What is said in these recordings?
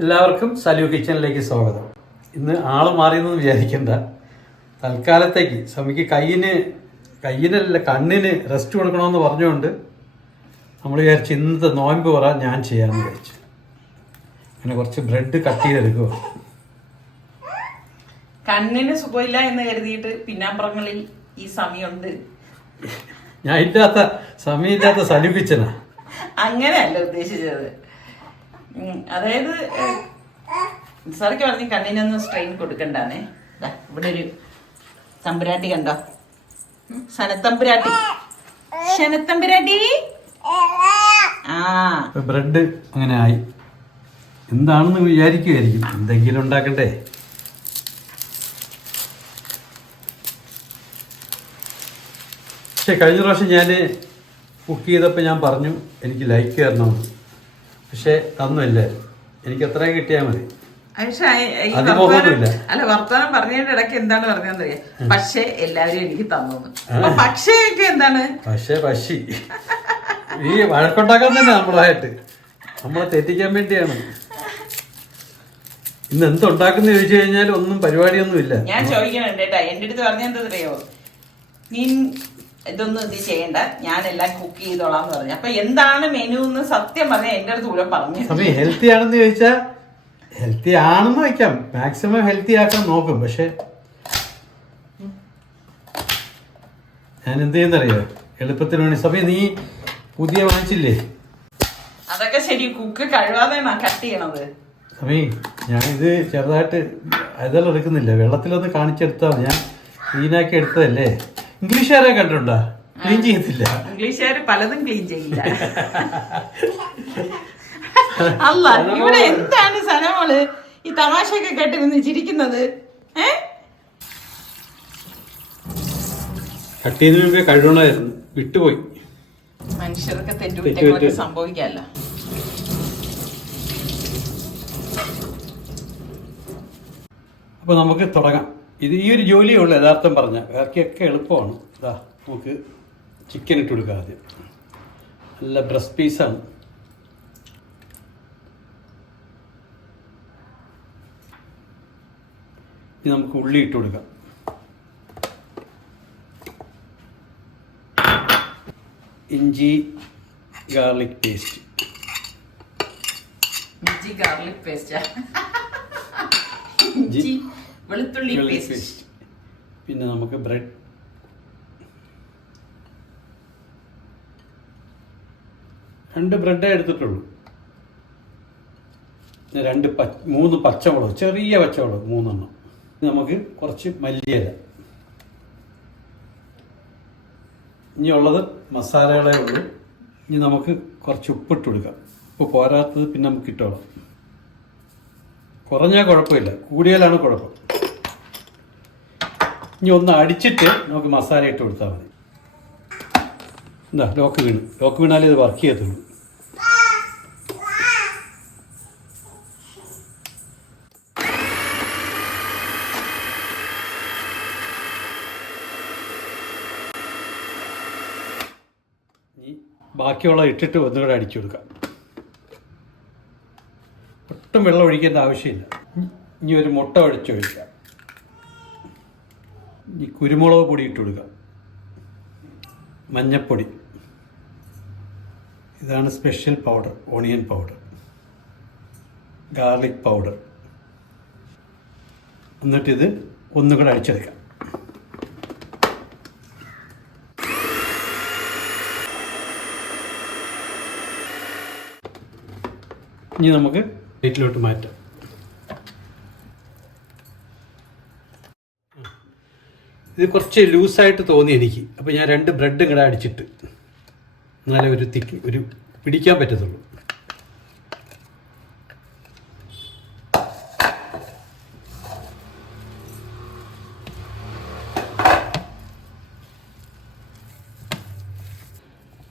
എല്ലാവർക്കും സലു കിച്ചണിലേക്ക് സ്വാഗതം. ഇന്ന് ആള് മാറിയെന്ന് വിചാരിക്കണ്ട. തൽക്കാലത്തേക്ക് സ്വാമിക്ക് കയ്യിനല്ല കണ്ണിന് റെസ്റ്റ് കൊടുക്കണമെന്ന് പറഞ്ഞുകൊണ്ട് നമ്മൾ വിചാരിച്ച് ഇന്നത്തെ നോയമ്പ് പറ ഞാൻ ചെയ്യാമെന്ന് വിചാരിച്ചു. അങ്ങനെ കുറച്ച് ബ്രെഡ് കട്ട് ചെയ്തെടുക്കുക. കണ്ണിന് സുഖമില്ല എന്ന് കരുതിയിട്ട് പിന്നാമ്പുറങ്ങളിൽ ഈ സമയമുണ്ട്. ഞാൻ സമയമില്ലാത്ത സലു കിച്ചനാ. അങ്ങനെയല്ല ഉദ്ദേശിച്ചത്. അതായത് സാറൊക്കെ പറഞ്ഞ് കണ്ണിനൊന്ന് സ്ട്രെയിൻ കൊടുക്കണ്ടാന്നേ. ഇവിടെ ഒരു തമ്പുരാട്ടി കണ്ടോ, ശനത്തമ്പുരാട്ടി. ബ്രെഡ് അങ്ങനെ ആയി. എന്താണെന്ന് വിചാരിക്കുമായിരിക്കും, എന്തെങ്കിലും ഉണ്ടാക്കണ്ടേ. പക്ഷെ കഴിഞ്ഞ പ്രാവശ്യം ഞാൻ കുക്ക് ചെയ്തപ്പോൾ ഞാൻ പറഞ്ഞു എനിക്ക് ലൈക്ക് തരണമെന്ന്. പക്ഷെ തന്നില്ല. എനിക്ക് എത്രയും കിട്ടിയാൽ മതി. അല്ല, വർത്തമാനം പറഞ്ഞതിന്റെ ഇടയ്ക്ക് എന്താണ് പറഞ്ഞറിയാം, പക്ഷെ എല്ലാവരും എനിക്ക് തന്നു. പക്ഷേ ഒക്കെ എന്താണ്? പക്ഷി ഈ വഴക്കുണ്ടാക്കാൻ തന്നെ നമ്മളെ തെറ്റിക്കാൻ വേണ്ടിയാണ്. ഇന്ന് എന്തുണ്ടാക്കുന്ന ചോദിച്ചു കഴിഞ്ഞാൽ ഒന്നും പരിപാടിയൊന്നുമില്ല. ഞാൻ ചോദിക്കണുണ്ട് കേട്ടാ, എന്റെ അടുത്ത് പറഞ്ഞെന്തറിയോ, നീ ഇതൊന്നും ഇത് ചെയ്യണ്ട, ഞാനെല്ലാം കുക്ക് ചെയ്തോളാം എന്ന് പറഞ്ഞു. അപ്പൊ എന്താണ് മെനു എന്ന് സത്യം പറഞ്ഞാൽ എന്റെ അടുത്ത് കൂടെ പറഞ്ഞു. ഹെൽത്തി ആണെന്ന് ചോദിച്ചാൽ ഹെൽത്തി ആണെന്ന് വെക്കാം, മാക്സിമം ഹെൽത്തി ആക്കാൻ നോക്കും. പക്ഷെ ഞാൻ എന്ത് ചെയ്യുന്നറിയോ, എളുപ്പത്തിന് വേണ്ടി. സമയം നീ പുതിയ വാങ്ങിച്ചില്ലേ? അതൊക്കെ ശരി, കുക്ക് കഴിവാതെയാണോ കട്ട് ചെയ്യണത്? സമയം ഞാനിത് ചെറുതായിട്ട് ഇതെല്ലാം എടുക്കുന്നില്ല, വെള്ളത്തിലൊന്ന് കാണിച്ചെടുത്താൽ ഞാൻ ക്ലീനാക്കി എടുത്തതല്ലേ. ഇംഗ്ലീഷുകാരെ കണ്ടിട്ടുണ്ടോ? ക്ലീൻ ചെയ്യത്തില്ല. ഇംഗ്ലീഷുകാർ പലതും ക്ലീൻ ചെയ്യില്ല. അല്ല, ഇവിടെ എന്താണ് സനമോള് ഈ തമാശയൊക്കെ കേട്ടിരുന്ന് ചിരിക്കുന്നത്? കട്ട് ചെയ്തതിന് മുമ്പേ കഴിവണമായിരുന്നു, വിട്ടുപോയി. മനുഷ്യർക്ക് തെറ്റുകുറ്റങ്ങളൊക്കെ സംഭവിക്കാമല്ലോ. അപ്പോൾ നമുക്ക് തുടങ്ങാം. ഈ ഒരു ജോലിയേ ഉള്ളൂ യഥാർത്ഥം പറഞ്ഞാൽ. ബാക്കിയൊക്കെ എളുപ്പമാണ്. ഇതാ നമുക്ക് ചിക്കൻ ഇട്ട് കൊടുക്കാം. ആദ്യം നല്ല ബ്രസ്റ്റ് പീസാണ്. ഇനി നമുക്ക് ഉള്ളി ഇട്ട് കൊടുക്കാം. ഇഞ്ചി ഗാർലിക് പേസ്റ്റ്. ഇഞ്ചി ഗാർലിക് പേസ്റ്റ്, ഇഞ്ചി വെളുത്തുള്ളി പേസ്റ്റ്. പിന്നെ നമുക്ക് ബ്രെഡ്, രണ്ട് ബ്രെഡേ എടുത്തിട്ടുള്ളൂ. 3 പച്ചമുളക്, ചെറിയ പച്ചമുളക് 3 എണ്ണം. നമുക്ക് കുറച്ച് മല്ലിയില. ഇനിയുള്ളത് മസാലകളേ ഉള്ളൂ. ഇനി നമുക്ക് കുറച്ച് ഉപ്പിട്ട് കൊടുക്കാം. ഉപ്പ് പോരാത്തത് പിന്നെ നമുക്ക് ഇട്ടോളാം. കുറഞ്ഞാൽ കുഴപ്പമില്ല, കൂടിയാലാണ് കുഴപ്പം. ഇനി ഒന്ന് അടിച്ചിട്ട് നമുക്ക് മസാല ഇട്ട് കൊടുത്താൽ മതി. എന്താ ലോക്ക് വീണാലേ ഇത് വർക്ക് ചെയ്യത്തുള്ളൂ. ഇനി ബാക്കിയുള്ള ഇട്ടിട്ട് ഒന്നുകൂടെ അടിച്ചു കൊടുക്കാം. ഒട്ടും വെള്ളം ഒഴിക്കേണ്ട ആവശ്യമില്ല. ഇനി ഒരു മുട്ട ഒഴിക്കാം. ഈ കുരുമുളക് പൊടി ഇട്ട് കൊടുക്കാം. മഞ്ഞൾപ്പൊടി, ഇതാണ് special powder, onion powder, garlic powder. എന്നിട്ടിത് ഒന്നും കൂടെ അടിച്ചെടുക്കാം. ഇനി നമുക്ക് പ്ലേറ്റിലോട്ട് മാറ്റാം. ഇത് കുറച്ച് ലൂസായിട്ട് തോന്നി എനിക്ക്. അപ്പോൾ ഞാൻ 2 ബ്രെഡും കൂടെ അടിച്ചിട്ട് എന്നാലേ ഒരു പിടിക്കാൻ പറ്റത്തുള്ളൂ.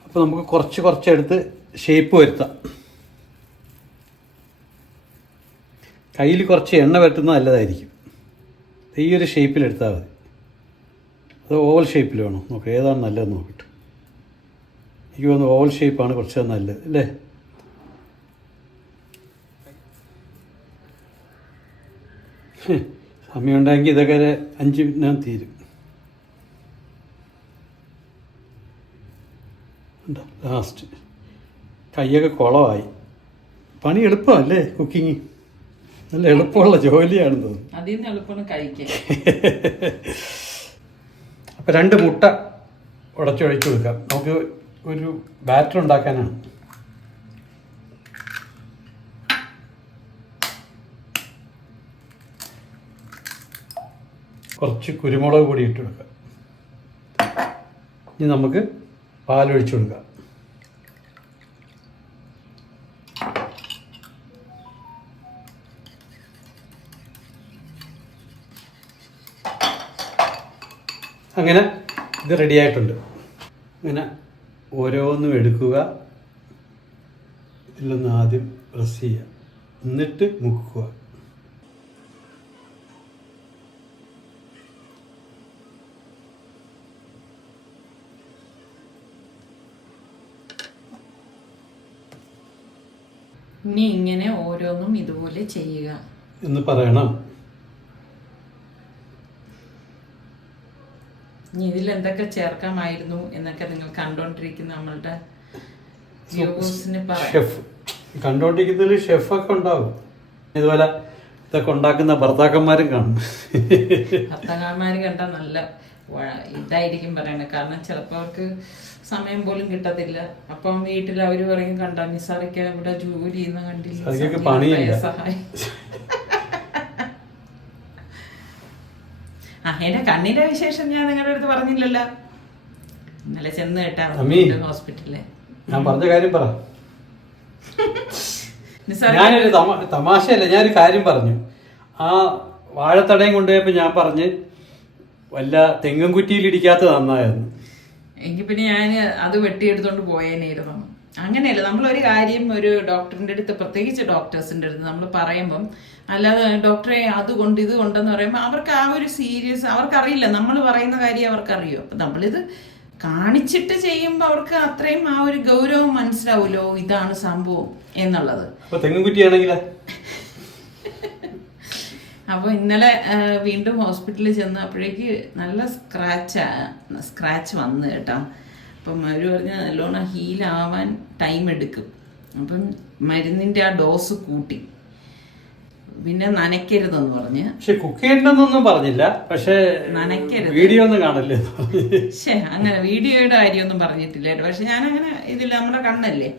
അപ്പോൾ നമുക്ക് കുറച്ചെടുത്ത് ഷേപ്പ് വരുത്താം. കയ്യിൽ കുറച്ച് എണ്ണ പറ്റുന്നത് നല്ലതായിരിക്കും. ഈ ഒരു ഷേപ്പിലെടുത്താൽ മതി. അത് ഓവൽ ഷേപ്പിൽ വേണം. നോക്കാം ഏതാണ് നല്ലതെന്ന് നോക്കിയിട്ട്. എനിക്ക് തോന്നുന്നു ഓവൽ ഷേപ്പാണ് കുറച്ച് നല്ലത് അല്ലേ. സമയമുണ്ടെങ്കിൽ ഇതൊക്കെ ഒരു 5 മിനിറ്റ് തീരും. ലാസ്റ്റ് കൈയൊക്കെ കുളമായി. പണി എളുപ്പമല്ലേ കുക്കിങ്? നല്ല എളുപ്പമുള്ള ജോലിയാണെന്ന് തോന്നുന്നു. അതിൽ നിന്ന് എളുപ്പമാണ് കഴിക്കാൻ. അപ്പം 2 മുട്ട ഉടച്ചൊഴിച്ച് കൊടുക്കാം. നമുക്ക് ഒരു ബാറ്റർ ഉണ്ടാക്കാനാണ്. കുറച്ച് കുരുമുളക് പൊടി ഇട്ട് കൊടുക്കാം. ഇനി നമുക്ക് പാലൊഴിച്ച് കൊടുക്കാം. അങ്ങനെ ഇത് റെഡിയായിട്ടുണ്ട്. ഇങ്ങനെ ഓരോന്നും എടുക്കുക, ഇതിലൊന്ന് ആദ്യം പ്രസ് ചെയ്യുക, എന്നിട്ട് മുക്കുക. ഇനി ഇങ്ങനെ ഓരോന്നും ഇതുപോലെ ചെയ്യുക എന്ന് പറയണം. ഇനി ഇതിൽ എന്തൊക്കെ ചേർക്കാമായിരുന്നു എന്നൊക്കെ നിങ്ങൾ കണ്ടോണ്ടിരിക്കുന്ന നമ്മളുടെ വ്യൂവേഴ്സിന് പറയാം. ഷെഫ് കണ്ടോണ്ടിരിക്കുന്നതിൽ ഷെഫൊക്കെ ഉണ്ടാവും. ഇതുപോലെ ഇതൊക്കെ ഉണ്ടാക്കുന്ന ഭർത്താക്കന്മാരും കാണും. ഭർത്താക്കന്മാര് കണ്ട നല്ല ഇതായിരിക്കും പറയണത്. കാരണം ചിലപ്പോൾ അവർക്ക് സമയം പോലും കിട്ടത്തില്ല. അപ്പം വീട്ടിൽ അവര് പറയും, കണ്ട നിസാറിക്ക ഇവിടെ ജോലി ചെയ്യുന്ന കണ്ടില്ല, സഹായം. എന്റെ കണ്ണിന്റെ വിശേഷം ഞാൻ നിങ്ങളുടെ അടുത്ത് പറഞ്ഞില്ലല്ലോ. ഇന്നലെ ചെന്ന് കേട്ടാ ഹോസ്പിറ്റലില്. ഞാൻ പറഞ്ഞ കാര്യം പറ. ഞാനൊരു തമാശയല്ല, ഞാനൊരു കാര്യം പറഞ്ഞു. ആ വാഴത്തടയും കൊണ്ടുപോയപ്പോ ഞാൻ പറഞ്ഞ് വല്ല തെങ്ങും കുറ്റിയിൽ ഇടിക്കാത്ത നന്നായിരുന്നു. എങ്കിൽ പിന്നെ ഞാൻ അത് വെട്ടിയെടുത്തോണ്ട് പോയേനായിരുന്നു. അങ്ങനെയല്ല, നമ്മളൊരു കാര്യം ഒരു ഡോക്ടറിന്റെ അടുത്ത്, പ്രത്യേകിച്ച് ഡോക്ടേഴ്സിന്റെ അടുത്ത് നമ്മൾ പറയുമ്പം, അല്ലാതെ ഡോക്ടറെ അതുകൊണ്ട് ഇത് കൊണ്ടെന്ന് പറയുമ്പോൾ അവർക്ക് ആ ഒരു സീരിയസ് അവർക്കറിയില്ല. നമ്മൾ പറയുന്ന കാര്യം അവർക്കറിയോ. അപ്പം നമ്മളിത് കാണിച്ചിട്ട് ചെയ്യുമ്പോൾ അവർക്ക് അത്രയും ആ ഒരു ഗൗരവം മനസ്സിലാവുമല്ലോ, ഇതാണ് സംഭവം എന്നുള്ളത്. അപ്പോൾ ഇന്നലെ വീണ്ടും ഹോസ്പിറ്റലിൽ ചെന്നപ്പോഴേക്ക് നല്ല സ്ക്രാച്ച് വന്നു കേട്ടോ. അപ്പം അവർ പറഞ്ഞ നല്ലോണം ഹീലാവാൻ ടൈം എടുക്കും. അപ്പം മരുന്നിന്റെ ആ ഡോസ് കൂട്ടി, പിന്നെ നനയ്ക്കരുതെന്ന് പറഞ്ഞ്. പക്ഷെ കുക്ക് ചെയ്യണമെന്നൊന്നും പറഞ്ഞില്ല. പക്ഷെ നനയ്ക്കരുത്, വീഡിയോ ഒന്നും കാണല്ലേ. അങ്ങനെ വീഡിയോയുടെ കാര്യമൊന്നും പറഞ്ഞിട്ടില്ല. പക്ഷെ ഞാനങ്ങനെ ഇതില്ല, നമ്മുടെ കണ്ണല്ലേ.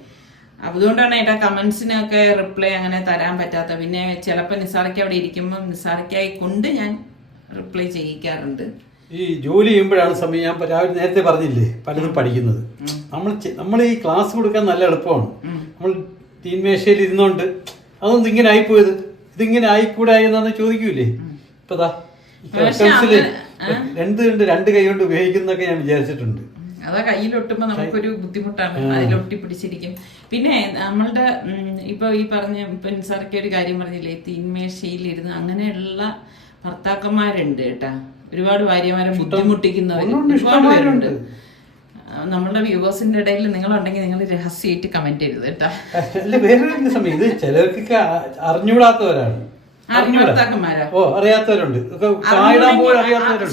അതുകൊണ്ടാണ് ഏട്ടാ കമന്റ്സിനൊക്കെ റിപ്ലൈ അങ്ങനെ തരാൻ പറ്റാത്ത. പിന്നെ ചിലപ്പോൾ നിസാറിക്ക് അവിടെ ഇരിക്കുമ്പോൾ നിസാറിക്കായി കൊണ്ട് ഞാൻ റിപ്ലൈ ചെയ്യിക്കാറുണ്ട്. ഈ ജോലി ചെയ്യുമ്പോഴാണ് സമയം. ഞാൻ രാവിലെ നേരത്തെ പറഞ്ഞില്ലേ പലതും പഠിക്കുന്നത്. നമ്മൾ ഈ ക്ലാസ് കൊടുക്കാൻ നല്ല എളുപ്പമാണ്. നമ്മൾ തീൻമേശയിൽ ഇരുന്നോണ്ട് അതൊന്നും ഇങ്ങനെ ആയിപ്പോയത്, ഇതിങ്ങനെ ആയിക്കൂടായി എന്നാന്ന് ചോദിക്കൂലേ. ഇപ്പതാ രണ്ട് കൈ കൊണ്ട് ഉപയോഗിക്കുന്നൊക്കെ ഞാൻ വിചാരിച്ചിട്ടുണ്ട്. അതാ കയ്യിലൊട്ടുമ്പോ നമുക്കൊരു ബുദ്ധിമുട്ടാണ്, അതിലൊട്ടിപ്പിടിച്ചിരിക്കും. പിന്നെ നമ്മളുടെ ഇപ്പൊ ഈ പറഞ്ഞ നിസാറിക്ക് ഒരു കാര്യം പറഞ്ഞില്ലേ, തീന്മേശയിലിരുന്ന് അങ്ങനെയുള്ള ഭർത്താക്കന്മാരുണ്ട് കേട്ടാ. ഒരുപാട് ഭാര്യമാരെ ബുദ്ധിമുട്ടിക്കുന്നവർ ഒരുപാട് പേരുണ്ട്. നമ്മളുടെ വ്യൂവേഴ്സിന്റെ ഇടയിൽ നിങ്ങളുണ്ടെങ്കിൽ നിങ്ങൾ രഹസ്യമായിട്ട് കമന്റ് ചെയ്തത് കേട്ടാ. ഇത് ചിലർക്ക് അറിഞ്ഞുകൂടാത്തവരാണ്, അറിയാത്തവരുണ്ട്.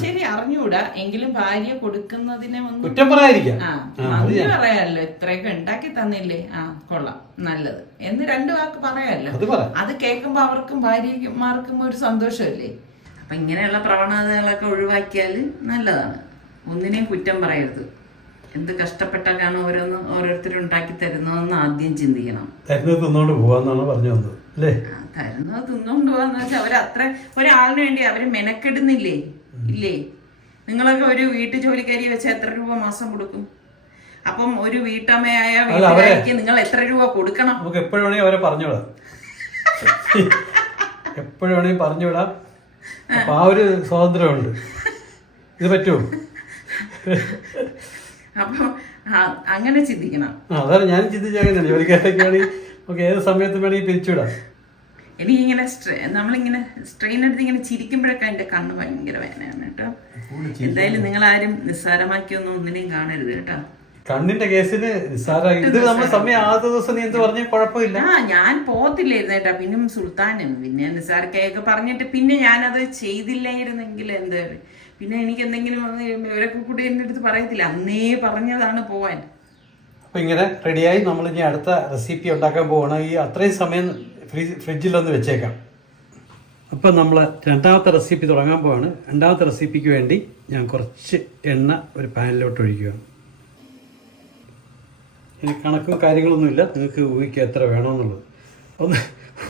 ശരി, അറിഞ്ഞൂടാ എങ്കിലും ഭാര്യ കൊടുക്കുന്നതിനെ കുറ്റം പറയാതിരിക്കാം. നന്ദി പറയാലോ, ഇത്രയൊക്കെ ഉണ്ടാക്കി തന്നില്ലേ, കൊള്ളാം, നല്ലത് എന്ന് 2 വാക്ക് പറയാലോ. അത് കേൾക്കുമ്പോ അവർക്കും ഭാര്യമാർക്കും ഒരു സന്തോഷമല്ലേ. അപ്പൊ ഇങ്ങനെയുള്ള പ്രവണതകളൊക്കെ ഒഴിവാക്കിയാൽ നല്ലതാണ്. ഒന്നിനെയും കുറ്റം പറയരുത്. എന്ത് കഷ്ടപ്പെട്ടാണ് ഓരോരുത്തരും ഉണ്ടാക്കി തരുന്നതെന്ന് ആദ്യം ചിന്തിക്കണം. തരുന്നത് തിന്നോണ്ട് പോവാന്നാണ് പറഞ്ഞു വന്നത് അല്ലേ? തരുന്നത് തിന്നോണ്ട് പോവാന്ന് വെച്ചാൽ അവരത്ര ഒരാളിന് വേണ്ടി അവര് മെനക്കെടുന്നില്ലേ ഇല്ലേ? നിങ്ങളൊക്കെ ഒരു വീട്ടു ജോലിക്കാരി വെച്ച് എത്ര രൂപ മാസം കൊടുക്കും? അപ്പം ഒരു വീട്ടമ്മയായ വീട്ടുകാരിക്ക് നിങ്ങൾ എത്ര രൂപ കൊടുക്കണം? നമുക്ക് എപ്പോഴും വേണമെങ്കിൽ അവരെ പറഞ്ഞുവിടാം, എപ്പോഴും വേണമെങ്കിൽ പറഞ്ഞുവിടാം. അപ്പൊ ആ ഒരു സ്വാതന്ത്ര്യമുണ്ട്. ഇത് പറ്റുമോ? അപ്പൊ അങ്ങനെ ചിന്തിക്കണം. അതാണ് ഞാൻ ചിന്തിച്ചങ്ങനെ. ജോലിക്കാരൊക്കെയാണെങ്കിൽ നമുക്ക് ഏത് സമയത്തും വേണമെങ്കിൽ പിരിച്ചുവിടാം. എനിക്കിങ്ങനെ നമ്മളിങ്ങനെ സ്ട്രെയിൻ എടുത്ത് ഇങ്ങനെ ചിരിക്കുമ്പോഴൊക്കെ എൻ്റെ കണ്ണ് ഭയങ്കര വേദനയാണ് കേട്ടോ. എന്തായാലും നിങ്ങളാരും നിസ്സാരമാക്കിയൊന്നും ഒന്നിനെയും കാണരുത് കേട്ടോ. കണ്ണിന്റെ കേസിന് നിസ്സാരമായി. ഇത് നമ്മുടെ സമയം ആദ്യ ദിവസം നീ എന്ത് പറഞ്ഞ കുഴപ്പമില്ല. ഞാൻ പോത്തില്ലായിരുന്നു കേട്ടാ. പിന്നെ സുൽത്താനും പിന്നെ നിസാർക്കയൊക്കെ പറഞ്ഞിട്ട് പിന്നെ ഞാനത് ചെയ്തില്ലായിരുന്നെങ്കിൽ എന്താ, പിന്നെ എനിക്ക് എന്തെങ്കിലും വന്ന് ഇവരൊക്കെ കൂടി എൻ്റെ അടുത്ത് പറയത്തില്ല, അന്നേ പറഞ്ഞതാണ് പോവാൻ. അപ്പൊ ഇങ്ങനെ റെഡിയായി. നമ്മൾ ഇനി അടുത്ത റെസിപ്പി ഉണ്ടാക്കാൻ പോവാണ്. ഈ അത്രയും സമയം ഫ്രിഡ്ജിലൊന്ന് വെച്ചേക്കാം. അപ്പം നമ്മൾ രണ്ടാമത്തെ റെസിപ്പി തുടങ്ങാൻ പോവാണ്. രണ്ടാമത്തെ റെസിപ്പിക്ക് വേണ്ടി ഞാൻ കുറച്ച് എണ്ണ ഒരു പാനിലോട്ട് ഒഴിക്കുകയാണ്. ഇനി കണക്കും കാര്യങ്ങളൊന്നുമില്ല, നിങ്ങൾക്ക് ഊഹിക്കുക എത്ര വേണമെന്നുള്ളത്.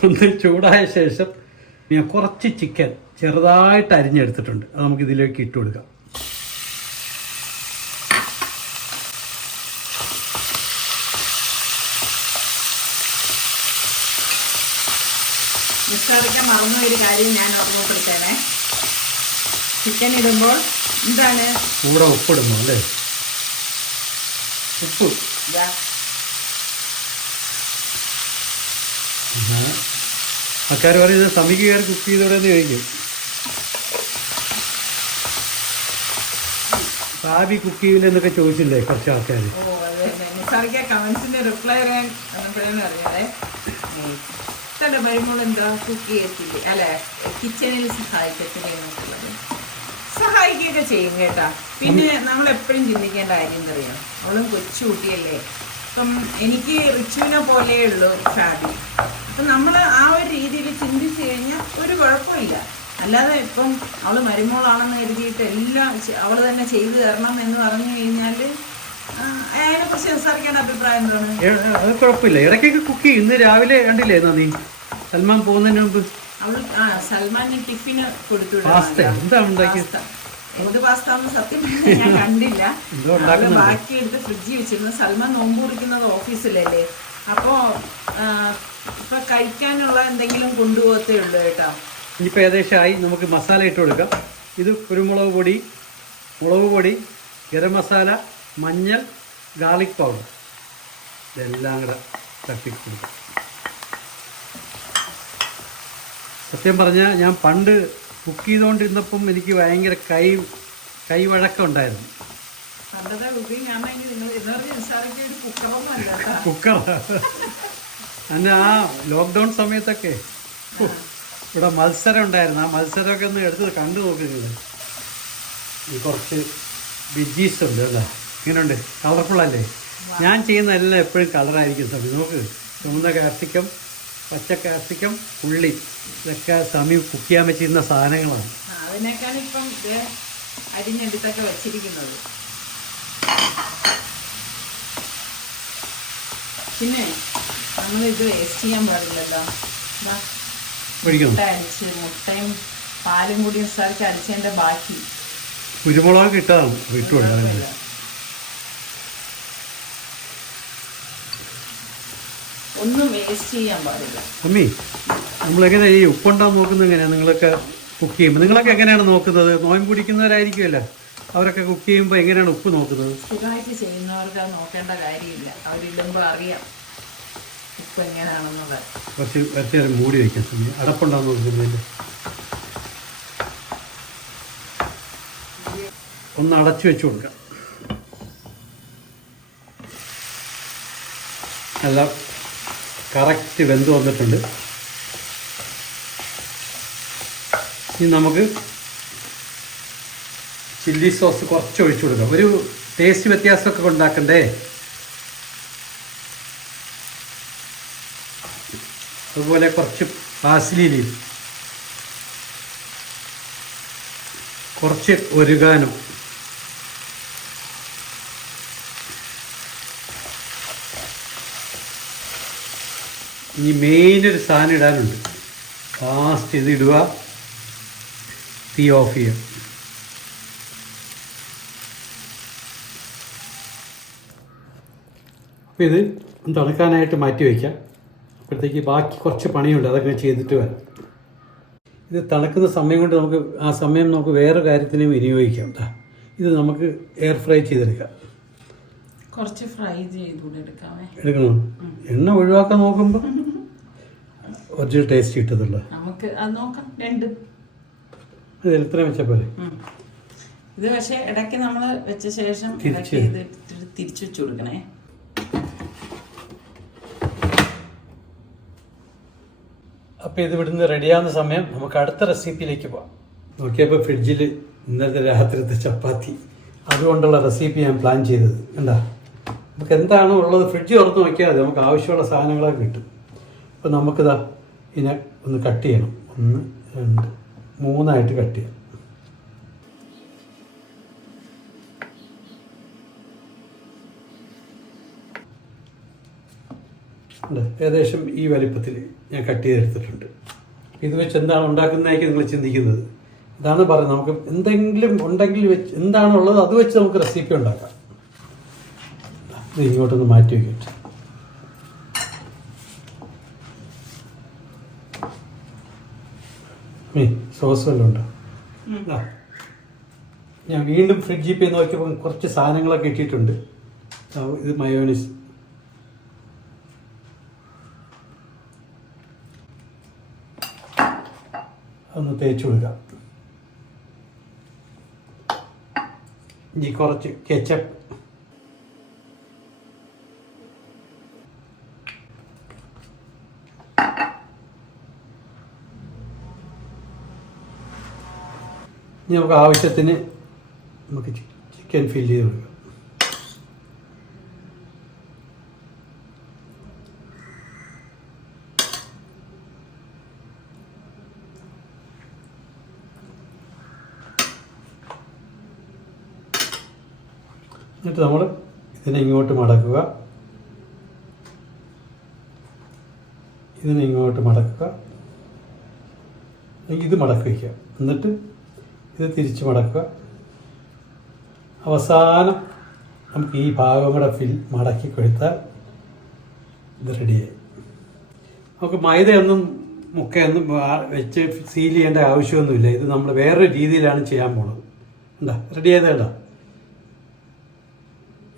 ഒന്ന് ചൂടായ ശേഷം ഞാൻ കുറച്ച് ചിക്കൻ ചെറുതായിട്ട് അരിഞ്ഞെടുത്തിട്ടുണ്ട്, അത് നമുക്ക് ഇതിലേക്ക് ഇട്ട് കൊടുക്കാം. നിസ്സാരിക്കാൻ മറന്ന ഒരു കാര്യം ഞാൻ ഓർമ്മപ്പെടുത്തേനെ. ചിക്കൻ ഇടുമ്പോൾ എന്താണ് കൂടെ ഉപ്പിടുന്നു അല്ലേ? ഉപ്പ് ആൾക്കാർ പറയുന്നത് സമിക്ക് കയറി കുക്ക് ചെയ്തോടെന്ന് ചോദിക്കും. സാബി കുക്ക് ചെയ്യില്ലെന്നൊക്കെ ചോദിച്ചില്ലേ കുറച്ച് ആൾക്കാർ. നിസ്സാരിക്ക കമന്റ്സിന്റെ റിപ്ലൈ പറയാൻ വന്നപ്പോഴാണ് അറിയാതെ ഇത്തടെ വരുമ്പോൾ എന്താ കുക്ക് ചെയ്യത്തില്ലേ, അല്ലെ കിച്ചണിൽ സഹായിക്കത്തില്ലേ എന്നുള്ളത്. സഹായിക്കുകയൊക്കെ ചെയ്യും കേട്ടാ. പിന്നെ നമ്മൾ എപ്പോഴും ചിന്തിക്കേണ്ട കാര്യം എന്തറിയാം, അവളും കൊച്ചു കുട്ടിയല്ലേ. ഇപ്പം എനിക്ക് റിച്ചുവിനെ പോലെയേ ഉള്ളൂ ഫാബി. അപ്പം നമ്മൾ ആ ഒരു രീതിയിൽ ചിന്തിച്ചു കഴിഞ്ഞാൽ ഒരു കുഴപ്പമില്ല. അല്ലാതെ ഇപ്പം അവൾ മരുമോളാണെന്ന് കരുതിയിട്ട് എല്ലാം അവൾ തന്നെ ചെയ്തു തരണം എന്ന് പറഞ്ഞു കഴിഞ്ഞാൽ അതിനെ കുറിച്ച് സംസാരിക്കേണ്ട അഭിപ്രായം എന്താണ്? അത് കുഴപ്പമില്ല, ഇടയ്ക്കൊക്കെ കുക്ക് ചെയ്യും. ഇന്ന് രാവിലെ കണ്ടില്ലേ നീ സൽമാൻ പോകുന്നതിന് മുമ്പ് അവൾ സൽമാൻ ടിഫിന് കൊടുത്തു. എന്ത് പാസ്താന്ന് സത്യം ഞാൻ കണ്ടില്ല. ബാക്കി എടുത്ത് ഫ്രിഡ്ജിൽ വെച്ചിരുന്നു. സൽമാൻ നോമ്പ് കുടിക്കുന്നത് ഓഫീസിലല്ലേ, അപ്പോ ഇപ്പൊ കഴിക്കാനുള്ള എന്തെങ്കിലും കൊണ്ടുപോകത്തേ ഉള്ളൂ കേട്ടോ. ഇനിയിപ്പോൾ ഏകദേശമായി. നമുക്ക് മസാല ഇട്ട് കൊടുക്കാം. ഇത് കുരുമുളക് പൊടി, മുളക് പൊടി, ഗരം മസാല, മഞ്ഞൾ, ഗാർലിക് പൗഡർ, ഇതെല്ലാം കൂടെ തട്ടി കൊടുക്കാം. സത്യം പറഞ്ഞാൽ ഞാൻ പണ്ട് കുക്ക് ചെയ്തുകൊണ്ടിരുന്നപ്പം എനിക്ക് ഭയങ്കര കൈവഴക്കം ഉണ്ടായിരുന്നു. കുക്കർ അന്ന് ആ ലോക്ക്ഡൗൺ സമയത്തൊക്കെ ഇവിടെ മത്സരം ഉണ്ടായിരുന്നു. ആ മത്സരമൊക്കെ ഒന്ന് എടുത്ത് കണ്ടു നോക്കുന്നത്. കുറച്ച് ബിജീസ് ഉണ്ട് അല്ലേ, ഇങ്ങനെയുണ്ട്, കളർഫുള്ളല്ലേ. ഞാൻ ചെയ്യുന്ന എല്ലാം എപ്പോഴും കളറായിരിക്കും സമയം. നോക്ക്, ചുമന്ന കാപ്സിക്കം, പച്ച കാപ്സിക്കം, ഉള്ളി, ഇതൊക്കെ സമയം കുക്ക് ചെയ്യാൻ വെച്ചിരുന്ന സാധനങ്ങളാണ്. അതിനേക്കാണ് ഇപ്പം അരിഞ്ഞെടുത്തൊക്കെ വെച്ചിരിക്കുന്നത്. പിന്നെ നമ്മളിത് വേസ്റ്റ് ചെയ്യാൻ പാടില്ലല്ലോ. മുട്ടയും പാലും കൂടി സ്ഥലത്ത് അടിച്ചതിന്റെ ബാക്കി കുരുമുളക് ഇട്ടതാണ് ഇട്ടുകൊടുക്കുന്നത്. ഒന്നും വേസ്റ്റ് ചെയ്യാൻ പാടില്ല. അമ്മി, നമ്മളെങ്ങനെ ഈ ഉപ്പുണ്ടാൻ നോക്കുന്നത് എങ്ങനെയാണ്? നിങ്ങളൊക്കെ കുക്ക് ചെയ്യുമ്പോൾ നിങ്ങളൊക്കെ എങ്ങനെയാണ് നോക്കുന്നത്? നോയമ്പ് പിടിക്കുന്നവരായിരിക്കുമല്ലോ, അവരൊക്കെ കുക്ക് ചെയ്യുമ്പോൾ എങ്ങനെയാണ് ഉപ്പ് നോക്കുന്നത്? സ്ഥിരമായിട്ട് ചെയ്യുന്നവർക്ക് അത് നോക്കേണ്ട കാര്യമില്ല. അവരിടുമ്പോൾ അറിയാം ഉപ്പ് എങ്ങനെയാണെന്നുള്ളത്. കുറച്ച് നേരം മൂടി വയ്ക്കാൻ സമയം അടപ്പുണ്ടാകും നോക്കുന്നതിൻ്റെ. ഒന്ന് അടച്ചു വെച്ച് കൊടുക്കാം. നല്ല കറക്റ്റ് വെന്ത് വന്നിട്ടുണ്ട്. ഇനി നമുക്ക് ചില്ലി സോസ് കുറച്ച് ഒഴിച്ചു കൊടുക്കാം. ഒരു ടേസ്റ്റ് വ്യത്യാസമൊക്കെ ഉണ്ടാക്കണ്ടേ. അതുപോലെ കുറച്ച് പാസ്ലി ലീഫ്, കുറച്ച് ഒരിഗാനോ, ഇനി മെയിനൊരു സാധനം ഇടാനുണ്ട്. ലാസ്റ്റ് ഇത് ഇടുക, തീ ഓഫ് ചെയ്യുക. അപ്പോൾ ഇത് തണുക്കാനായിട്ട് മാറ്റി വയ്ക്കാം. അപ്പോഴത്തേക്ക് ബാക്കി കുറച്ച് പണിയുണ്ട്, അതൊക്കെ ചെയ്തിട്ട് വരാം. ഇത് തണുക്കുന്ന സമയം കൊണ്ട് നമുക്ക് ആ സമയം നമുക്ക് വേറെ കാര്യത്തിനും വിനിയോഗിക്കാം. ഇത് നമുക്ക് എയർ ഫ്രൈ ചെയ്തെടുക്കാം. കുറച്ച് ഫ്രൈ ചെയ്തുകൂടെ എടുക്കണോ? എണ്ണ ഒഴിവാക്കാൻ നോക്കുമ്പോൾ ഒറിജിനൽ ടേസ്റ്റ് കിട്ടത്തുള്ളൂ. നമുക്ക് അത് നോക്കാം. രണ്ടും അത് എത്ര വെച്ചാൽ പോലെ. ഇത് പക്ഷേ ഇടയ്ക്ക് നമ്മൾ വെച്ച ശേഷം തിരിച്ചു വെച്ച് കൊടുക്കണേ. അപ്പോൾ ഇത് ഇവിടുന്ന് റെഡിയാവുന്ന സമയം നമുക്ക് അടുത്ത റെസിപ്പിയിലേക്ക് പോകാം. നോക്കിയപ്പോൾ ഫ്രിഡ്ജിൽ ഇന്നത്തെ രാത്രിത്തെ ചപ്പാത്തി അതുകൊണ്ടുള്ള റെസിപ്പി ഞാൻ പ്ലാൻ ചെയ്തത്. കണ്ടാ, നമുക്ക് എന്താണോ ഉള്ളത് ഫ്രിഡ്ജ് തുറന്ന് നോക്കിയാൽ മതി, നമുക്ക് ആവശ്യമുള്ള സാധനങ്ങളൊക്കെ കിട്ടും. അപ്പോൾ നമുക്കിതാ ഇതിനെ ഒന്ന് കട്ട് ചെയ്യണം. 1, 2, 3 കട്ട് ചെയ്യാം. ഏകദേശം ഈ വലിപ്പത്തിൽ ഞാൻ കട്ട് ചെയ്തെടുത്തിട്ടുണ്ട്. ഇത് വെച്ച് എന്താണ് ഉണ്ടാക്കുന്നതായിരിക്കും നിങ്ങൾ ചിന്തിക്കുന്നത്. ഇതാണ് പറയുന്നത്, നമുക്ക് എന്തെങ്കിലും ഉണ്ടെങ്കിൽ വെച്ച് എന്താണുള്ളത് അത് വെച്ച് നമുക്ക് റെസിപ്പി ഉണ്ടാക്കാം. ഇത് ഇങ്ങോട്ടൊന്ന് മാറ്റി വയ്ക്കട്ടെ. സോസ് വല്ലതും ഉണ്ടോ? ഞാൻ വീണ്ടും ഫ്രിഡ്ജിൽ പോയി നോക്കിയപ്പോൾ കുറച്ച് സാധനങ്ങളൊക്കെ ഇട്ടിട്ടുണ്ട്. ഇത് മയോനീസ്. ഒന്ന് തേച്ച് കൊടുക്കാം. ഇനി കുറച്ച് കെച്ചപ്പ്, ഇനി നമുക്ക് ആവശ്യത്തിന് നമുക്ക് ചിക്കൻ ഫില്ല് ചെയ്ത് കൊടുക്കാം. എന്നിട്ട് നമ്മൾ ഇതിനെ ഇങ്ങോട്ട് മടക്കുക, ഇതിനെ ഇങ്ങോട്ട് മടക്കുക, ഇത് മടക്കി വയ്ക്കുക. എന്നിട്ട് ഇത് തിരിച്ച് മടക്കുക. അവസാനം നമുക്ക് ഈ ഭാഗം കൂടെ മടക്കി കൊടുത്താൽ ഇത് റെഡിയായി. നമുക്ക് മൈദയൊന്നും മുക്കയൊന്നും വെച്ച് സീൽ ചെയ്യേണ്ട ആവശ്യമൊന്നുമില്ല. ഇത് നമ്മൾ വേറൊരു രീതിയിലാണ് ചെയ്യാൻ പോണത്. എന്താ റെഡി ആയതേണ്ട.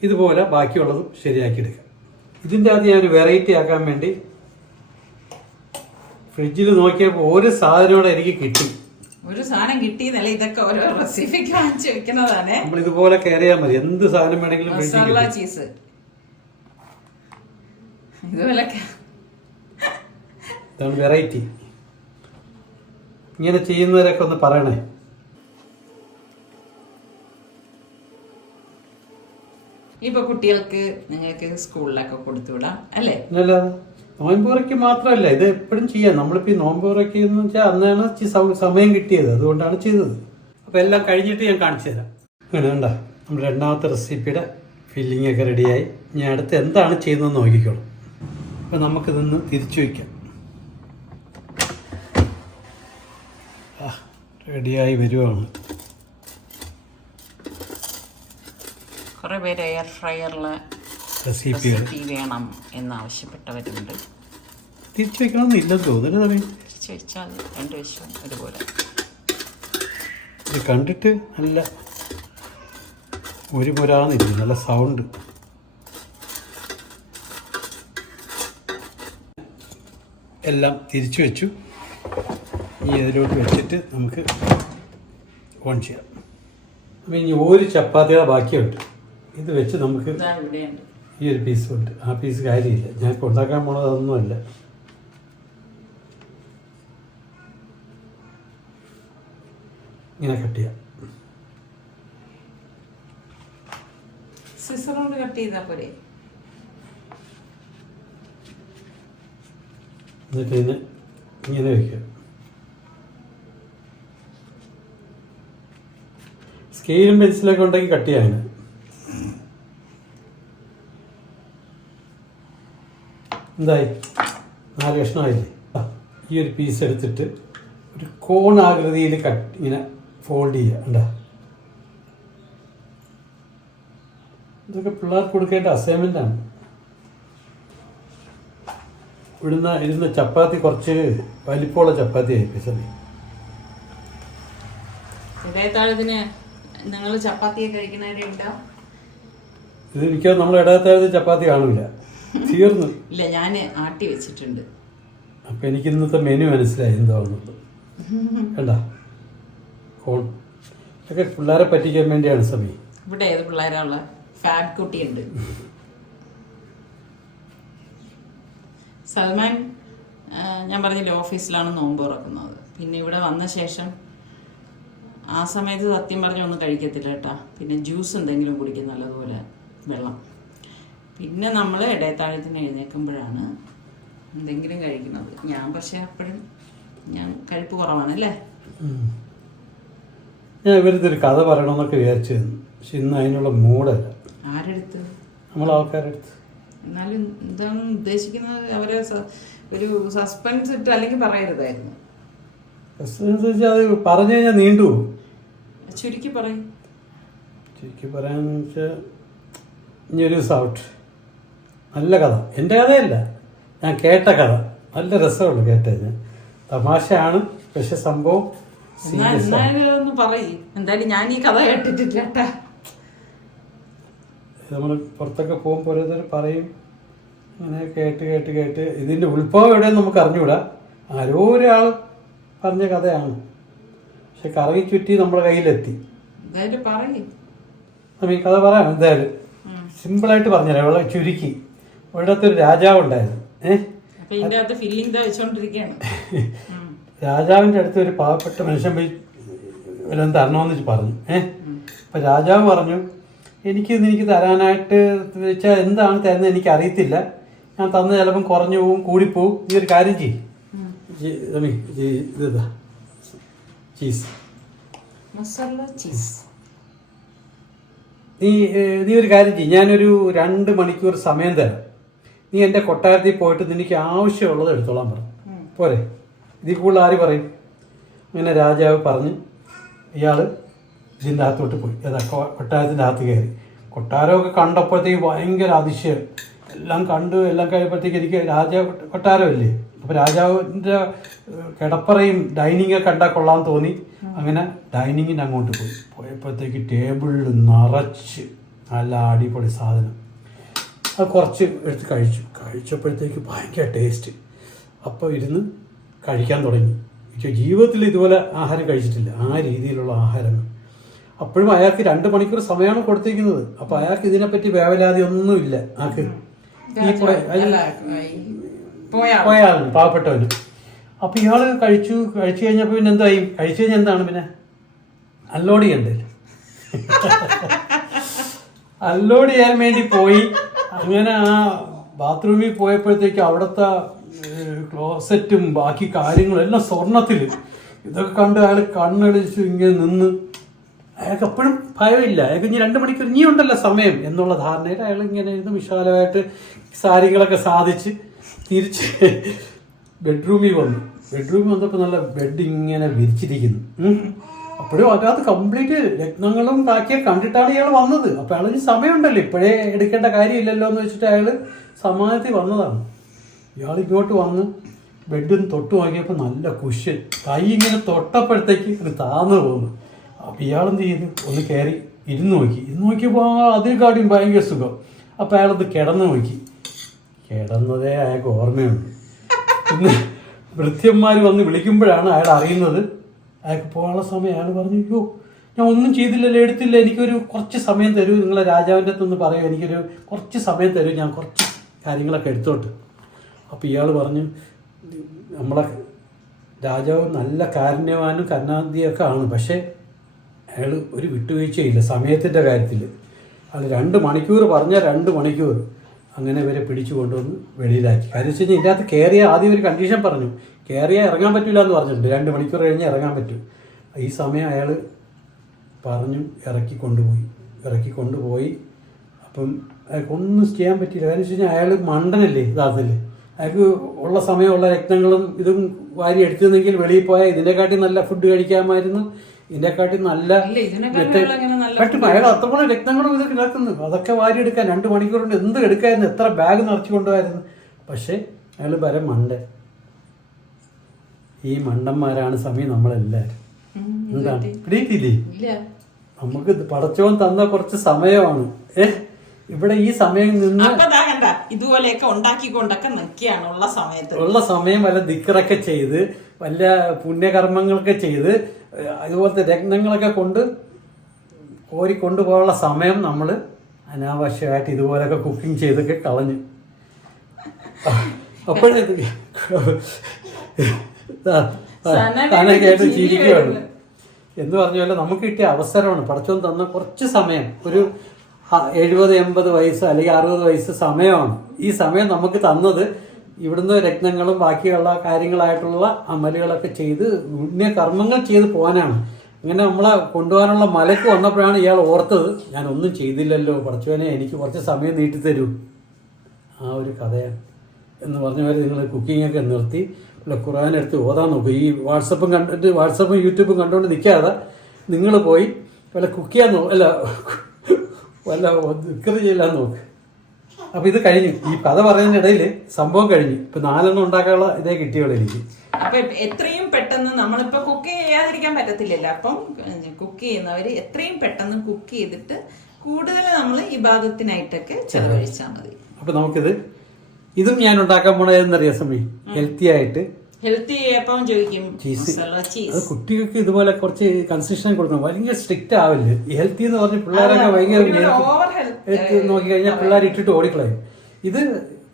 ഇതുപോലെ ബാക്കിയുള്ളതും ശരിയാക്കിയെടുക്കാം. ഇതിൻ്റെ ആദ്യം ഞാൻ വെറൈറ്റി ആക്കാൻ വേണ്ടി ഫ്രിഡ്ജിൽ നോക്കിയപ്പോൾ ഒരു സാധനം കൂടെ എനിക്ക് കിട്ടി. ഒരു സാധനം കിട്ടിയെന്നല്ല, ഇതൊക്കെ ഓരോ റെസിപ്പിക്ക് വാങ്ങിച്ച് വെക്കുന്നതാണ്. നമ്മൾ ഇതുപോലെ കയറിയാൽ മതി, എന്ത് സാധനം വേണമെങ്കിലും. മസാല ചീസ് ഇതുപോലെ ഇതാണ് വെറൈറ്റി. ഇങ്ങനെ ചെയ്യുന്നവരൊക്കെ ഒന്ന് പറയണേ. ഇപ്പൊ കുട്ടികൾക്ക് നിങ്ങൾക്ക് സ്കൂളിലൊക്കെ കൊടുത്തുവിടാം അല്ലേ? അല്ല, നോമ്പുറയ്ക്ക് മാത്രമല്ല, ഇത് എപ്പോഴും ചെയ്യാം. നമ്മളിപ്പോൾ ഈ നോമ്പുറയ്ക്ക് എന്ന് വെച്ചാൽ അന്നാണ് സമയം കിട്ടിയത്, അതുകൊണ്ടാണ് ചെയ്തത്. അപ്പോൾ എല്ലാം കഴിഞ്ഞിട്ട് ഞാൻ കാണിച്ചു തരാം. അങ്ങനെ കണ്ട നമ്മുടെ രണ്ടാമത്തെ റെസിപ്പിയുടെ ഫില്ലിംഗ് ഒക്കെ റെഡിയായി. ഞാൻ അടുത്ത് എന്താണ് ചെയ്യുന്നതെന്ന് നോക്കിക്കോളും. അപ്പോൾ നമുക്കിതൊന്ന് തിരിച്ചു വയ്ക്കാം. റെഡിയായി വരുവാണ്. കുറേ പേര് എയർ ഫ്രയറിലെ റെസിപ്പി വേണം എന്നാവശ്യപ്പെട്ടവരുണ്ട്. തിരിച്ചു വെക്കണമെന്നില്ലെന്ന് തോന്നുന്നു. തിരിച്ചു വെച്ചാൽ രണ്ട് വശവും ഒരുപോലെ. ഇത് കണ്ടിട്ട് നല്ല ഒരു പുരാന്നില്ല, നല്ല സൗണ്ട്. എല്ലാം തിരിച്ചു വെച്ചു. ഇനി ഇതിലോട്ട് വെച്ചിട്ട് നമുക്ക് ഓൺ ചെയ്യാം. അപ്പം ഇനി ഒരു ചപ്പാത്തിയുടെ ബാക്കിയുണ്ട്. ഇത് വെച്ച് നമുക്ക് ഈ ഒരു പീസ് ഉണ്ട്. ആ പീസ് കാര്യമില്ല, ഞാൻ ഇപ്പോൾ ഉണ്ടാക്കാൻ പോണത് അതൊന്നുമല്ല. ഇങ്ങനെ കട്ട് ചെയ്യാം. സിസറോട് കട്ട് ചെയ്താൽ പോരെ? എന്നിട്ട് ഇതിന് ഇങ്ങനെ വയ്ക്കുക. സ്കെയിലും പെൻസിലൊക്കെ ഉണ്ടെങ്കിൽ കട്ട് ചെയ്യാൻ. എന്തായി? 4 കഷ്ണമായില്ലേ? ഈ ഒരു പീസ് എടുത്തിട്ട് ഒരു കോണാകൃതിയിൽ ഇങ്ങനെ ഫോൾഡ് ചെയ്യുക. ഉണ്ടാ, ഇതൊക്കെ പിള്ളേർക്ക് കൊടുക്കേണ്ട അസൈൻമെൻ്റാണ്. ഇരുന്ന ചപ്പാത്തി കുറച്ച് വലിപ്പമുള്ള ചപ്പാത്തി ആയിപ്പോയി. സറി, ഇടയത്താഴത്തിന് നിങ്ങൾ ചപ്പാത്തിയൊക്കെ കഴിക്കുന്നവരുണ്ടോ? ഇത് മിക്കവാറും നമ്മൾ ഇടയത്താഴത്ത് ചപ്പാത്തി കാണില്ല, തീർന്നു. ഇല്ല, ഞാൻ ആട്ടി വെച്ചിട്ടുണ്ട്. അപ്പം എനിക്ക് ഇന്നത്തെ മെനു മനസ്സിലായി എന്താണെന്നുള്ളത്. കണ്ട കോൺ ഇതൊക്കെ പിള്ളേരെ പറ്റിക്കാൻ വേണ്ടിയാണ്. സമയം ഇവിടെ ഏത് പിള്ളേരാ ഉള്ളത്? ഫാബ് കുട്ടിയുണ്ട്. സൽമാൻ ഞാൻ പറഞ്ഞില്ലേ ഓഫീസിലാണ് നോമ്പ് തുറക്കുന്നത്. പിന്നെ ഇവിടെ വന്ന ശേഷം ആ സമയത്ത് സത്യം പറഞ്ഞ ഒന്നും കഴിക്കത്തില്ല കേട്ടാ. പിന്നെ ജ്യൂസ് എന്തെങ്കിലും കുടിക്കും, നല്ലതുപോലെ വെള്ളം. പിന്നെ നമ്മൾ ഇടയത്താഴത്തിന് എഴുന്നേൽക്കുമ്പോഴാണ് എന്തെങ്കിലും കഴിക്കുന്നത്. ഞാൻ പക്ഷെ അപ്പോഴും ഞാൻ കഴിപ്പ് കുറവാണല്ലേ. ഞാൻ ഇവരുടെ ഒരു കഥ പറയണമെന്നൊക്കെ വിചാരിച്ചിരുന്നു, പക്ഷെ ഇന്ന് അതിനുള്ള മൂടല്ല. ആരെടുത്ത്? നമ്മൾ ആൾക്കാരെടുത്ത്. എന്നാലും എന്താണ് ഉദ്ദേശിക്കുന്നത്? അവരെ ഒരു സസ്പെൻസ് ഇട്ട് അല്ലെങ്കിൽ പറയരുതായിരുന്നു. അത് പറഞ്ഞു കഴിഞ്ഞാൽ നീണ്ടു പോകും. ചുരുക്കി പറയും. ചുരുക്കി പറയാന്ന് വെച്ചാൽ ഇനിയൊരു ദിവസം ഔട്ട്. നല്ല കഥ, എൻ്റെ കഥയല്ല, ഞാൻ കേട്ട കഥ. നല്ല രസമുള്ളു കേട്ടത്. ഞാൻ തമാശയാണ്, പക്ഷെ സംഭവം ഒന്ന് പറയും. എന്തായാലും ഞാൻ ഈ കഥ കേട്ടിട്ടില്ല. നമ്മൾ പുറത്തൊക്കെ പോകുമ്പോൾ ഓരോരുത്തർ പറയും, അങ്ങനെ കേട്ട് കേട്ട് കേട്ട് ഇതിൻ്റെ ഉത്ഭവം എവിടെയെന്ന് നമുക്ക് അറിഞ്ഞുകൂടാ. ആരോ ഒരാൾ പറഞ്ഞ കഥയാണ്, പക്ഷെ കറങ്ങി ചുറ്റി നമ്മുടെ കയ്യിലെത്തി. ഈ കഥ പറയാം. എന്തായാലും സിമ്പിളായിട്ട് പറഞ്ഞുതരാം, ഇവിടെ ചുരുക്കി. ഇവിടത്തെ ഒരു രാജാവ് ഉണ്ടായിരുന്നു. രാജാവിൻ്റെ അടുത്ത് ഒരു പാവപ്പെട്ട മനുഷ്യൻ പോയി വല്ലതും തരണമെന്ന് പറഞ്ഞു. അപ്പം രാജാവ് പറഞ്ഞു, എനിക്ക് തരാനായിട്ട് വെച്ചാൽ എന്താണ് തരുന്നത് എനിക്ക് അറിയത്തില്ല, ഞാൻ തന്ന ചിലപ്പം കുറഞ്ഞു പോവും കൂടിപ്പോവും, ഈ ഒരു കാര്യം ചെയ്യും. ചീസ് നീ ഒരു കാര്യം ചെയ്യും, ഞാനൊരു 2 മണിക്കൂർ സമയം തരാം, നീ എൻ്റെ കൊട്ടാരത്തിൽ പോയിട്ട് നിനക്ക് ആവശ്യമുള്ളത് എടുത്തോളാൻ പറഞ്ഞു. പോരെ? ഇതിൽ കൂടുതൽ ആര് പറയും? അങ്ങനെ രാജാവ് പറഞ്ഞ് ഇയാൾ ഇതിൻ്റെ അകത്തോട്ട് പോയി. ഏതാ കൊട്ടാരത്തിൻ്റെ അകത്ത് കയറി. കൊട്ടാരമൊക്കെ കണ്ടപ്പോഴത്തേക്ക് ഭയങ്കര അതിശയം. എല്ലാം കണ്ട് എല്ലാം കഴിയുമ്പോഴത്തേക്ക് എനിക്ക് കൊട്ടാരമല്ലേ, അപ്പോൾ രാജാവിൻ്റെ കിടപ്പറയും ഡൈനിങ്ങൊക്കെ കണ്ടാൽ കൊള്ളാൻ തോന്നി. അങ്ങനെ ഡൈനിങ്ങിന് അങ്ങോട്ട് പോയപ്പോഴത്തേക്ക് ടേബിളിൽ നിറച്ച് നല്ല അടിപൊളി സാധനം. അത് കുറച്ച് എടുത്ത് കഴിച്ചപ്പോഴത്തേക്ക് ഭയങ്കര ടേസ്റ്റ്. അപ്പോൾ ഇരുന്ന് കഴിക്കാൻ തുടങ്ങി. ജീവിതത്തിൽ ഇതുപോലെ ആഹാരം കഴിച്ചിട്ടില്ല, ആ രീതിയിലുള്ള ആഹാരങ്ങൾ. അപ്പോഴും അയാൾക്ക് 2 മണിക്കൂർ സമയമാണ് കൊടുത്തിരിക്കുന്നത്. അപ്പോൾ അയാൾക്ക് ഇതിനെപ്പറ്റി വേവലാതി ഒന്നുമില്ല. ആൾക്ക് ഈ പോയാളും പാവപ്പെട്ടവന്. അപ്പോൾ ഇയാൾ കഴിച്ചു കഴിഞ്ഞപ്പോൾ പിന്നെ എന്തായി? കഴിച്ചു കഴിഞ്ഞാൽ എന്താണ് പിന്നെ അൺലോഡ് ചെയ്യണ്ടേ? അൺലോഡ് ചെയ്യാൻ വേണ്ടി പോയി. അങ്ങനെ ആ ബാത്റൂമിൽ പോയപ്പോഴത്തേക്ക് അവിടുത്തെ ക്ലോസറ്റും ബാക്കി കാര്യങ്ങളും എല്ലാം സ്വർണത്തിൽ. ഇതൊക്കെ കണ്ട് അയാൾ കണ്ണടിച്ച് ഇങ്ങനെ നിന്ന്. അയാൾക്ക് എപ്പോഴും ഭയമില്ല, അയാൾക്ക് ഇനി 2 മണിക്കൂർ ഇനി ഉണ്ടല്ലോ സമയം എന്നുള്ള ധാരണയിൽ അയാൾ ഇങ്ങനെ ഇരുന്ന് വിശാലമായിട്ട് കാര്യങ്ങളൊക്കെ സാധിച്ച് തിരിച്ച് ബെഡ്റൂമിൽ വന്നു. ബെഡ്റൂമിൽ വന്നപ്പോൾ നല്ല ബെഡ് ഇങ്ങനെ വിരിച്ചിരിക്കുന്നു. അപ്പോഴും അതിനകത്ത് കംപ്ലീറ്റ് രത്നങ്ങളും ബാക്കിയൊക്കെ കണ്ടിട്ടാണ് ഇയാൾ വന്നത്. അപ്പോൾ അയാളിന് സമയമുണ്ടല്ലോ, ഇപ്പോഴേ എടുക്കേണ്ട കാര്യമില്ലല്ലോ എന്ന് വെച്ചിട്ട് അയാൾ സമാധാനത്തിൽ വന്നതാണ്. ഇയാൾ ഇങ്ങോട്ട് വന്ന് ബെഡും തൊട്ട് നോക്കിയപ്പോൾ നല്ല കുഷ്യൻ. കൈ ഇങ്ങനെ തൊട്ടപ്പോഴത്തേക്ക് ഇത് താന്നു പോകുന്നു. അപ്പോൾ ഇയാളെന്ത് ചെയ്തു? ഒന്ന് കയറി ഇരുന്ന് നോക്കിയപ്പോൾ അതിനെക്കാട്ടിയും ഭയങ്കര സുഖം. അപ്പോൾ അയാളത് കിടന്നു നോക്കി. കിടന്നതേ അയാൾക്ക് ഓർമ്മയുണ്ട്. പിന്നെ ഭൃത്യന്മാർ വന്ന് വിളിക്കുമ്പോഴാണ് അയാൾ അറിയുന്നത് അയാൾക്ക് പോകാനുള്ള സമയം. അയാൾ പറഞ്ഞു, അയ്യോ ഞാൻ ഒന്നും ചെയ്തില്ലല്ലോ, എടുത്തില്ല, എനിക്കൊരു കുറച്ച് സമയം തരൂ, നിങ്ങളെ രാജാവിൻ്റെ അടുത്തൊന്ന് പറയൂ, എനിക്കൊരു കുറച്ച് സമയം തരൂ, ഞാൻ കുറച്ച് കാര്യങ്ങളൊക്കെ എടുത്തോട്ട്. അപ്പോൾ ഇയാൾ പറഞ്ഞു, നമ്മളെ രാജാവ് നല്ല കാരുണ്യവാനും കരുണാനിധിയൊക്കെ ആണ്, പക്ഷേ അയാൾ ഒരു വിട്ടുവീഴ്ചയില്ല സമയത്തിൻ്റെ കാര്യത്തിൽ. അയാൾ 2 മണിക്കൂർ പറഞ്ഞാൽ 2 മണിക്കൂർ. അങ്ങനെ ഇവരെ പിടിച്ചു കൊണ്ടുവന്ന് വെളിയിലാക്കി. കാര്യം വെച്ച് കഴിഞ്ഞാൽ ഇതിൻ്റെ അകത്ത് കയറിയ ആദ്യം ഒരു കണ്ടീഷൻ പറഞ്ഞു, കയറിയാൽ ഇറങ്ങാൻ പറ്റില്ല എന്ന് പറഞ്ഞിട്ടുണ്ട്. 2 മണിക്കൂർ കഴിഞ്ഞാൽ ഇറങ്ങാൻ പറ്റും. ഈ സമയം അയാൾ പറഞ്ഞു ഇറക്കി കൊണ്ടുപോയി. അപ്പം അയാൾക്കൊന്നും ചെയ്യാൻ പറ്റിയില്ല. കാര്യം വെച്ച് കഴിഞ്ഞാൽ അയാൾ മണ്ടനല്ലേ യഥാർത്ഥത്തിൽ. അയാൾക്ക് ഉള്ള സമയമുള്ള രത്നങ്ങളും ഇതും വാരി എടുത്തിരുന്നെങ്കിൽ വെളിയിൽ പോയാൽ ഇതിനെക്കാട്ടി നല്ല ഫുഡ് കഴിക്കാമായിരുന്നു, ഇതിനെക്കാട്ടി നല്ല പറ്റും. അയാൾ അത്രപോലെ രത്നങ്ങളും ഇതൊക്കെ കിടക്കുന്നു, അതൊക്കെ വാരി എടുക്കാൻ 2 മണിക്കൂർ കൊണ്ട് എന്ത് എടുക്കായിരുന്നു, എത്ര ബാഗ് നിറച്ചു കൊണ്ടുപോയായിരുന്നു. പക്ഷേ അയാൾ വരെ മണ്ടൻ. ഈ മണ്ടന്മാരാണ് സമയം നമ്മളെല്ലാവരും. എന്താണ് പിടിയിട്ടില്ലേ? നമുക്ക് പടച്ചോൻ തന്ന കുറച്ച് സമയമാണ്. ഇവിടെ ഈ സമയം നിന്ന് ഇതുപോലെയൊക്കെ ഉണ്ടാക്കിക്കൊണ്ടൊക്കെ നിൽക്കുകയാണ് ഉള്ള സമയം വല്ല ദിക്കറൊക്കെ ചെയ്ത് വല്ല പുണ്യകർമ്മങ്ങളൊക്കെ ചെയ്ത് ഇതുപോലത്തെ രത്നങ്ങളൊക്കെ കൊണ്ട് കോരിക്കൊണ്ടുപോകാനുള്ള സമയം നമ്മൾ അനാവശ്യമായിട്ട് ഇതുപോലൊക്കെ കുക്കിംഗ് ചെയ്തൊക്കെ കളഞ്ഞു. അപ്പോഴേ കേട്ട് ചിരിക്കുകയാണ്. എന്ന് പറഞ്ഞാൽ നമുക്ക് കിട്ടിയ അവസരമാണ്, പടച്ചോൻ തന്ന കുറച്ച് സമയം, ഒരു 70-80 വയസ്സ് അല്ലെങ്കിൽ 60 വയസ്സ് സമയമാണ്. ഈ സമയം നമുക്ക് തന്നത് ഇവിടുന്ന് രത്നങ്ങളും ബാക്കിയുള്ള കാര്യങ്ങളായിട്ടുള്ള അമലുകളൊക്കെ ചെയ്ത് പുണ്യകർമ്മങ്ങൾ ചെയ്ത് പോകാനാണ്. ഇങ്ങനെ നമ്മളെ കൊണ്ടുപോകാനുള്ള മലക്ക് വന്നപ്പോഴാണ് ഇയാൾ ഓർത്തത്, ഞാൻ ഒന്നും ചെയ്തില്ലല്ലോ പടച്ചോനെ, എനിക്ക് കുറച്ച് സമയം നീട്ടിത്തരൂ. ആ ഒരു കഥയാണ് എന്ന് പറഞ്ഞവർ നിങ്ങൾ കുക്കിങ്ങൊക്കെ നിർത്തി അല്ല ഖുർആൻ എടുത്ത് ഓതാൻ നോക്കുക. ഈ വാട്സപ്പും യൂട്യൂബും കണ്ടുകൊണ്ട് നിൽക്കാതെ നിങ്ങൾ പോയി വല്ല കുക്ക് ചെയ്യാൻ അല്ല വല്ല ദിക്ർ ചെയ്യാൻ നോക്ക്. അപ്പോൾ ഇത് കഴിഞ്ഞു. ഈ കഥ പറയുന്നതിനിടയിൽ സംഭവം കഴിഞ്ഞു. ഇപ്പം 4 ഉണ്ടാക്കാനുള്ള ഇതേ കിട്ടിയുള്ളൂ എനിക്ക്. അപ്പൊ എത്രയും പെട്ടെന്ന് നമ്മളിപ്പോ കുക്ക് ചെയ്യാതിരിക്കാൻ പറ്റത്തില്ലല്ലോ. അപ്പം കുക്ക് ചെയ്യുന്നവര് എത്രയും പെട്ടെന്ന് കുക്ക് ചെയ്തിട്ട് കൂടുതൽ നമ്മൾ ഇബാദത്തിനായിട്ടൊക്കെ ചെലവഴിച്ചാൽ മതി. അപ്പൊ നമുക്കിത് ഇതും ഞാൻ ഉണ്ടാക്കാൻ പോണതെന്നറിയാം സമയം ഹെൽത്തി ആയിട്ട്. ഹെൽത്തി അപ്പം ചോദിക്കും ചീസ്. അത് കുട്ടികൾക്ക് ഇതുപോലെ കുറച്ച് കൺസിസ്റ്റൻ കൊടുക്കണം. ഭയങ്കര സ്ട്രിക്റ്റ് ആവില്ല. ഹെൽത്തി എന്ന് പറഞ്ഞ് പിള്ളേരൊക്കെ ഭയങ്കര നോക്കി കഴിഞ്ഞാൽ പിള്ളേർ ഇട്ടിട്ട് ഓടിക്കളയും. ഇത്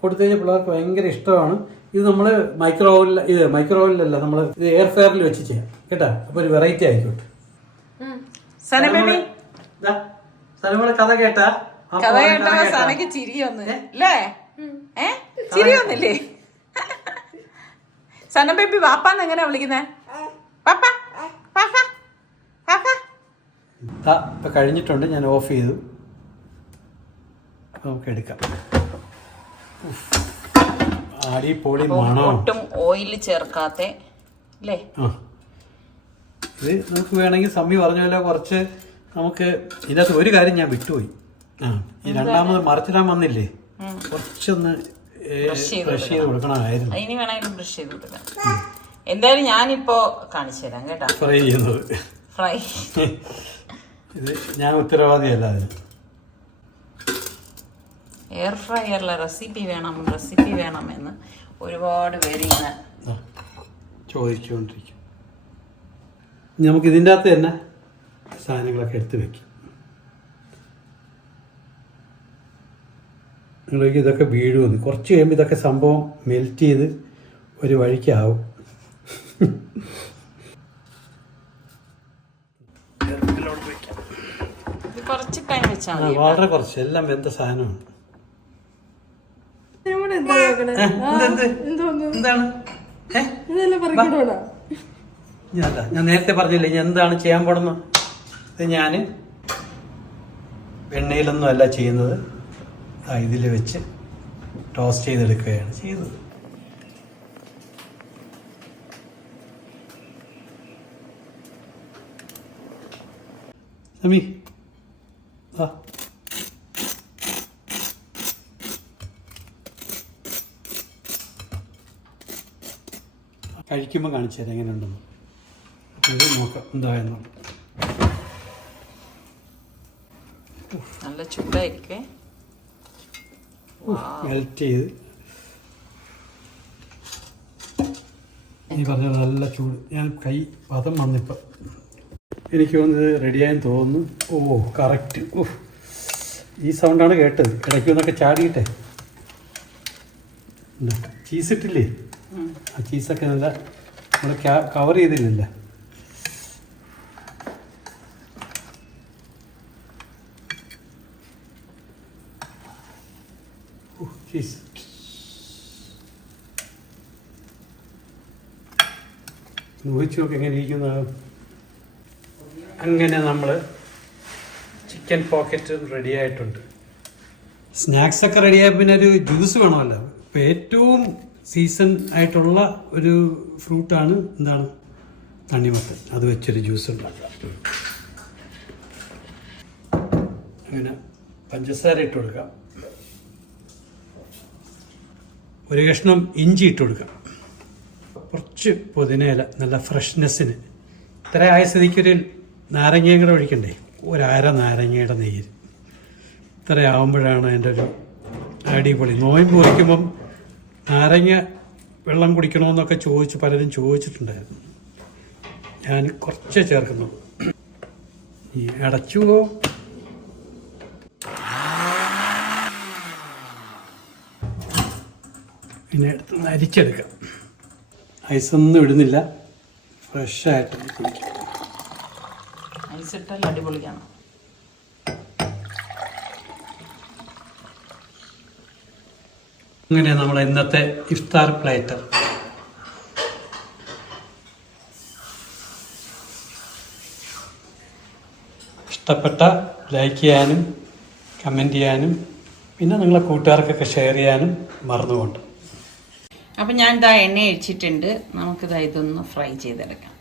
കൊടുത്തു കഴിഞ്ഞാൽ പിള്ളേർക്ക് ഭയങ്കര ഇഷ്ടമാണ്. ഇത് നമ്മൾ മൈക്രോവേവിലല്ല, നമ്മൾ ഇത് എയർ ഫെയറിൽ വെച്ച് ചെയ്യാം കേട്ടാ. അപ്പൊ ഒരു വെറൈറ്റി ആയിക്കോട്ടെ. സനമോളെ കഥ കേട്ടാ? ചിരി വന്നില്ലേ? സന ബേബി വാപ്പാന്ന് എങ്ങനെയാ വിളിക്കുന്നേ? ഇപ്പൊ കഴിഞ്ഞിട്ടുണ്ട്, ഞാൻ ഓഫ് ചെയ്തു. നമുക്ക് എടുക്കാം. അടിപൊളി മണം, ഒട്ടും ഓയിൽ ചേർക്കാത്ത അല്ലേ? ഇത് നമുക്ക് വേണമെങ്കിൽ സമി പറഞ്ഞ പോലെ കുറച്ച് നമുക്ക് ഇതിനകത്ത് ഒരു കാര്യം ഞാൻ വിട്ടുപോയി. ഈ രണ്ടാമത് മറിച്ചിടാൻ വന്നില്ലേ, കുറച്ചൊന്ന് ബ്രഷ് ചെയ്ത് കൊടുക്കണമായിരുന്നു. ഇനി വേണമെങ്കിലും ബ്രഷ് ചെയ്ത് കൊടുക്കാം. എന്തായാലും ഞാനിപ്പോ കാണിച്ചു തരാം കേട്ടോ. ഫ്രൈ ചെയ്യുന്നത് ഇത് ഞാൻ ഉത്തരവാദിയല്ല. അതിന് എയർ ഫ്രയറിലെ റെസിപ്പി വേണമെന്ന് ഒരുപാട് പേര് ഇങ്ങനെ ചോദിച്ചുകൊണ്ടിരിക്കും. നമുക്ക് ഇതിൻ്റെ അകത്ത് തന്നെ സാധനങ്ങളൊക്കെ എടുത്ത് വെക്കും. നിങ്ങൾക്ക് ഇതൊക്കെ വീഴുമെന്ന് കുറച്ച് കഴിയുമ്പോൾ ഇതൊക്കെ സംഭവം മെൽറ്റ് ചെയ്ത് ഒരു വഴിക്കാവും. കുറച്ച് ടൈം വെച്ചാൽ വളരെ കുറച്ച്, എല്ലാം വെന്ത സാധനമാണ്. എന്താണ് ഞാൻ നേരത്തെ പറഞ്ഞില്ലേ ഞാൻ എന്താണ് ചെയ്യാൻ പോണെന്ന്. ഇത് ഞാൻ എണ്ണയിലൊന്നും അല്ല ചെയ്യുന്നത്, ഇതിൽ വെച്ച് ടോസ്റ്റ് ചെയ്തെടുക്കുകയാണ് ചെയ്തത്. സമി കഴിക്കുമ്പോൾ കാണിച്ചു തരാം എങ്ങനെയുണ്ടെന്ന്. ഇത് നോക്കാം എന്തായെന്നുള്ളത്. നല്ല ചൂടായിരിക്കേ, മെൽറ്റ് ചെയ്ത് ഈ പറഞ്ഞ നല്ല ചൂട്. ഞാൻ കൈ പദം വന്നിപ്പം എനിക്ക് തോന്നുന്നത് റെഡിയായെന്ന് തോന്നുന്നു. ഓ കറക്റ്റ്. ഓ ഈ സൗണ്ടാണ് കേട്ടത്. ഇടയ്ക്ക് ഒന്നൊക്കെ ചാടിയിട്ടെ. ചീസ് ഇട്ടില്ലേ, ആ ചീസൊക്കെ നല്ല നമ്മൾ കവർ ചെയ്തില്ലല്ലോ. ചീസ് ഊഹിച്ചു നോക്കി എങ്ങനെ ഇരിക്കുന്നത്. അങ്ങനെ നമ്മൾ ചിക്കൻ പോക്കറ്റ് റെഡി ആയിട്ടുണ്ട്. സ്നാക്സൊക്കെ റെഡിയായ പിന്നെ ഒരു ജ്യൂസ് വേണമല്ലോ. ഇപ്പോൾ ഏറ്റവും സീസൺ ആയിട്ടുള്ള ഒരു ഫ്രൂട്ടാണ് എന്താണ് തണ്ണിമത്തൻ. അത് വെച്ചൊരു ജ്യൂസ് ഉണ്ടാക്കാം. അങ്ങനെ പഞ്ചസാര ഇട്ട് കൊടുക്കാം, ഒരു കഷ്ണം ഇഞ്ചി ഇട്ട് കൊടുക്കാം, കുറച്ച് പുതിനയില നല്ല ഫ്രഷ്നെസ്സിന്. ഇത്ര ആയ സ്ഥിതിക്കൊരു നാരങ്ങയും കൂടെ ഒഴിക്കണ്ടേ, ഒരര നാരങ്ങയുടെ നീര്. ഇത്ര ആവുമ്പോഴാണ് അതിൻ്റെ ഒരു അടിപൊളി. നോയമ്പ് വയ്ക്കുമ്പം നാരങ്ങ വെള്ളം കുടിക്കണമെന്നൊക്കെ പലരും ചോദിച്ചിട്ടുണ്ടായിരുന്നു. ഞാൻ കുറച്ച് ചേർക്കുന്നു. ഈ അടച്ചുവോ പിന്നെ എടുത്ത് അരിച്ചെടുക്കാം. ഐസൊന്നും ഇടുന്നില്ല, ഫ്രഷായിട്ട് കുടിക്കാം. ഐസ് ഇട്ടാൽ അടിപൊളിയാണ്. അങ്ങനെ നമ്മൾ ഇന്നത്തെ ഇഫ്താർ പ്ലേറ്റർ ഇഷ്ടപ്പെട്ട ലൈക്ക് ചെയ്യാനും കമൻറ്റ് ചെയ്യാനും പിന്നെ നിങ്ങളെ കൂട്ടുകാർക്കൊക്കെ ഷെയർ ചെയ്യാനും മറന്നുകൊണ്ട്. അപ്പം ഞാൻ ഇതാ എണ്ണ ഒഴിച്ചിട്ടുണ്ട്. നമുക്കിതാ ഇതൊന്ന് ഫ്രൈ ചെയ്തെടുക്കാം.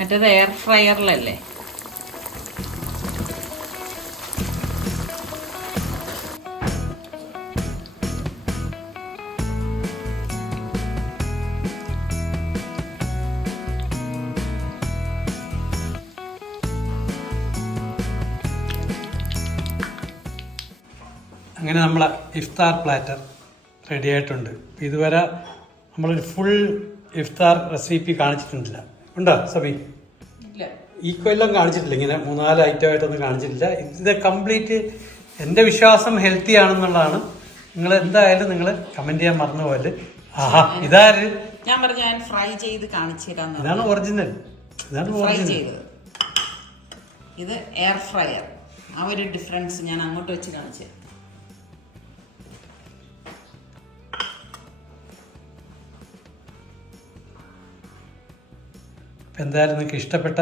മറ്റേത് എയർ ഫ്രയറിലല്ലേ. അങ്ങനെ നമ്മളെ ഇഫ്താർ പ്ലാറ്റർ റെഡി ആയിട്ടുണ്ട്. ഇതുവരെ നമ്മളൊരു ഫുൾ ഇഫ്താർ റെസിപ്പി കാണിച്ചിട്ടില്ല. ഉണ്ടോ സബി? ഇല്ല, ഈ കൊല്ലം കാണിച്ചിട്ടില്ല. ഇങ്ങനെ 3-4 ഐറ്റമായിട്ടൊന്നും കാണിച്ചിട്ടില്ല. ഇത് കംപ്ലീറ്റ് എൻ്റെ വിശ്വാസം ഹെൽത്തി ആണെന്നുള്ളതാണ്. നിങ്ങൾ എന്തായാലും നിങ്ങൾ കമൻറ്റ് ചെയ്യാൻ മറന്നു പോലെ. ആഹാ, ഇതാര്? ഞാൻ പറഞ്ഞു ഞാൻ ഫ്രൈ ചെയ്ത് കാണിച്ചു തരാം. ഇതാണ് ഒറിജിനൽ. ഇതാണ് ഫ്രൈ ഒറിജിനൽ. ചെയ്തത്. ഇത് എയർ ഫ്രയർ. ആ ഒരു ഡിഫറൻസ് ഞാൻ അങ്ങോട്ട് വെച്ച് കാണിച്ചു. എന്തായാലും നിങ്ങൾക്ക് ഇഷ്ടപ്പെട്ട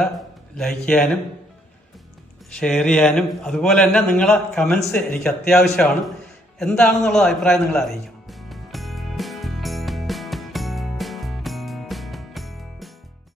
ലൈക്ക് ചെയ്യാനും ഷെയർ ചെയ്യാനും അതുപോലെ തന്നെ നിങ്ങളെ കമൻസ് എനിക്ക് അത്യാവശ്യമാണ്. എന്താണെന്നുള്ള അഭിപ്രായം നിങ്ങൾ അറിയിക്കണം.